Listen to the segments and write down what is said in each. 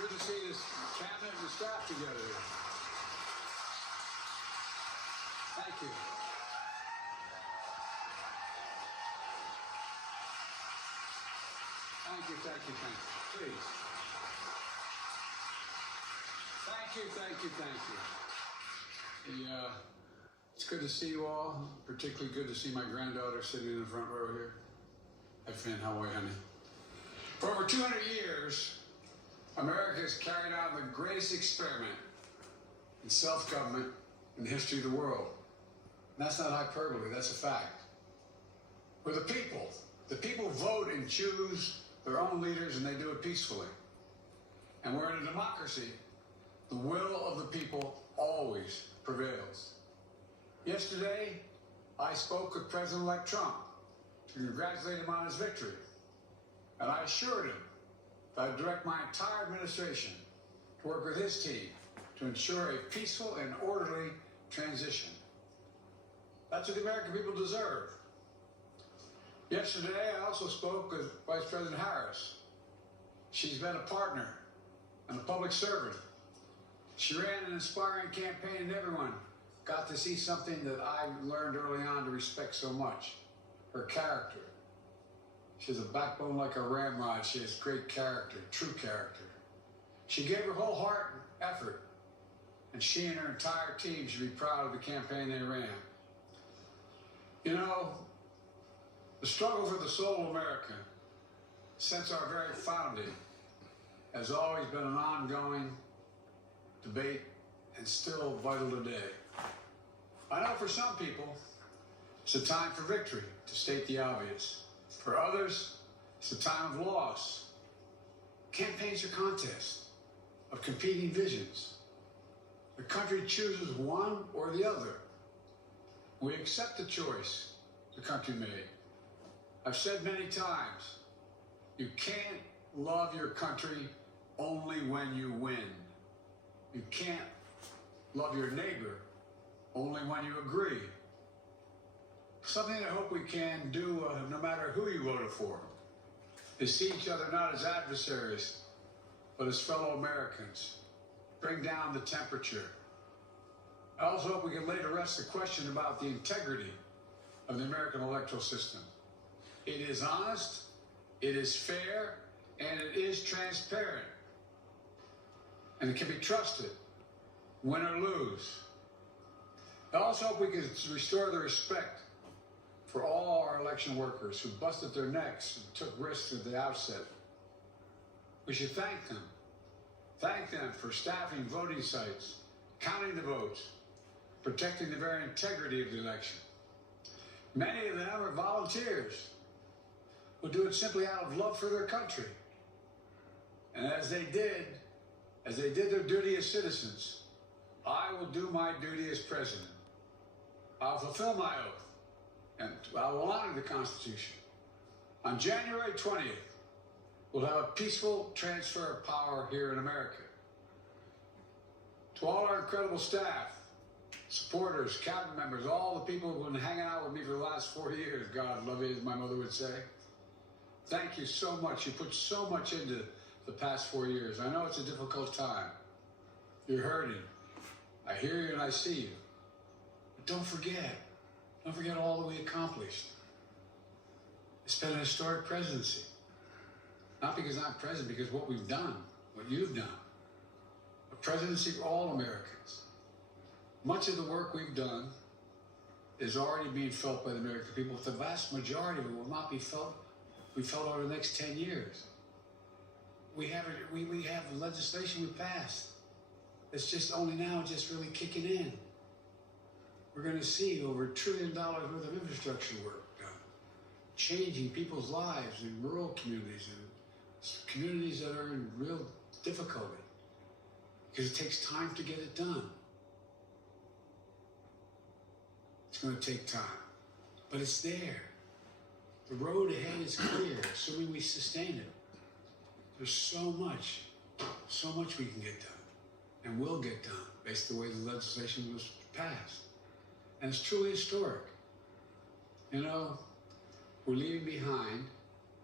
Good to see this cabinet and the staff together here. Thank you. Thank you, thank you, thank you. Please. Thank you, thank you, thank you. It's good to see you all. Particularly good to see my granddaughter sitting in the front row here. Hi, Finn. How are you, honey? For over 200 years, America has carried out the greatest experiment in self-government in the history of the world. And that's not hyperbole, that's a fact. We're the people. The people vote and choose their own leaders, and they do it peacefully. And we're in a democracy. The will of the people always prevails. Yesterday, I spoke with President-elect Trump to congratulate him on his victory. And I assured him that I'd direct my entire administration to work with his team to ensure a peaceful and orderly transition. That's what the American people deserve. Yesterday, I also spoke with Vice President Harris. She's been a partner and a public servant. She ran an inspiring campaign, and everyone got to see something that I learned early on to respect so much: her character. She has a backbone like a ramrod. She has great character, true character. She gave her whole heart and effort, and she and her entire team should be proud of the campaign they ran. You know, the struggle for the soul of America, since our very founding, has always been an ongoing debate and still vital today. I know for some people, it's a time for victory, to state the obvious. For others, it's a time of loss. Campaigns are contests of competing visions. The country chooses one or the other. We accept the choice the country made. I've said many times, you can't love your country only when you win. You can't love your neighbor only when you agree. Something I hope we can do, no matter who you voted for, is see each other not as adversaries, but as fellow Americans. Bring down the temperature. I also hope we can lay to rest the question about the integrity of the American electoral system. It is honest, it is fair, and it is transparent. And it can be trusted, win or lose. I also hope we can restore the respect for all our election workers who busted their necks and took risks at the outset. We should thank them. Thank them for staffing voting sites, counting the votes, protecting the very integrity of the election. Many of them are volunteers who do it simply out of love for their country. And as they did their duty as citizens, I will do my duty as president. I'll fulfill my oath, and I will honor the Constitution. On January 20th, we'll have a peaceful transfer of power here in America. To all our incredible staff, supporters, cabinet members, all the people who've been hanging out with me for the last 4 years, God love you, as my mother would say. Thank you so much. You put so much into the past 4 years. I know it's a difficult time. You're hurting. I hear you and I see you. But don't forget all that we accomplished. It's been a historic presidency. Not because I'm president, because what we've done, what you've done. A presidency for all Americans. Much of the work we've done is already being felt by the American people. The vast majority of it will not be felt over the next 10 years. We have legislation we passed. It's just only now just really kicking in. We're going to see over $1 trillion worth of infrastructure work done, changing people's lives in rural communities and communities that are in real difficulty, because it takes time to get it done. It's going to take time, but it's there. The road ahead is clear, assuming we sustain it. There's so much we can get done, and will get done, based on the way the legislation was passed. And it's truly historic. You know, we're leaving behind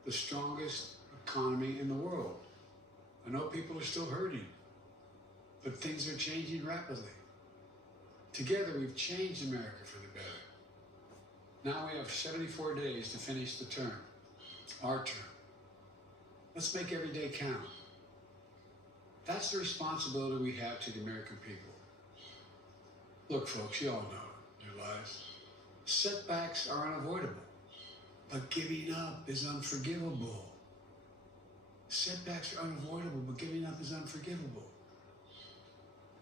the strongest economy in the world. I know people are still hurting, but things are changing rapidly. Together, we've changed America for the better. Now we have 74 days to finish the term, our term. Let's make every day count. That's the responsibility we have to the American people. Look, folks, you all know your lives. Setbacks are unavoidable, but giving up is unforgivable. Setbacks are unavoidable, but giving up is unforgivable.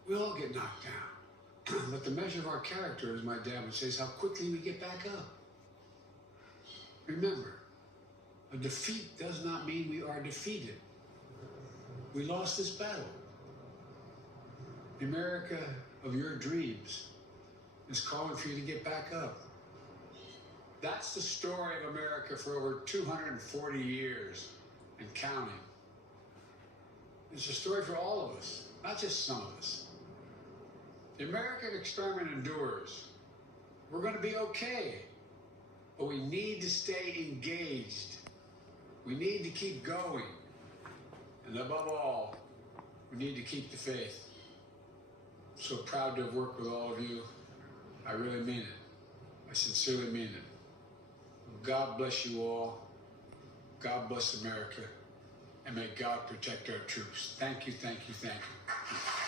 We all get knocked down, but the measure of our character, as my dad would say, is how quickly we get back up. Remember, a defeat does not mean we are defeated. We lost this battle. The America of your dreams is calling for you to get back up. That's the story of America for over 240 years and counting. It's a story for all of us, not just some of us. The American experiment endures. We're going to be okay, but we need to stay engaged. We need to keep going. And above all, we need to keep the faith. I'm so proud to have worked with all of you. I really mean it. I sincerely mean it. God bless you all. God bless America. And may God protect our troops. Thank you, thank you, thank you.